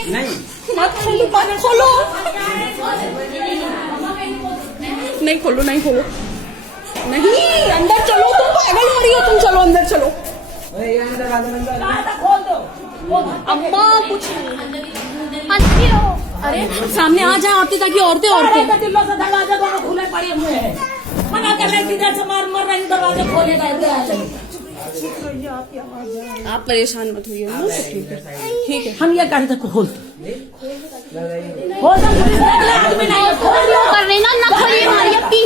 मत खोलो मत खोलो, नहीं खोलो नहीं खोलो, नहीं अंदर चलो, तुम पागल हो रही हो तुम, चलो अंदर चलो। अम्मा कुछ नहीं, अरे सामने आ जाए औरतें, ताकि औरतें दिल्लों से दरवाजे दोनों खुले पड़े हुए हैं, मना कर रहे किधर से मार रही, दरवाजे खोले गए। आप परेशान मत होइए, ठीक है ठीक है। हम ये गाड़ी तक खोल कर रहे ना, ना खोलिए हमारी अपनी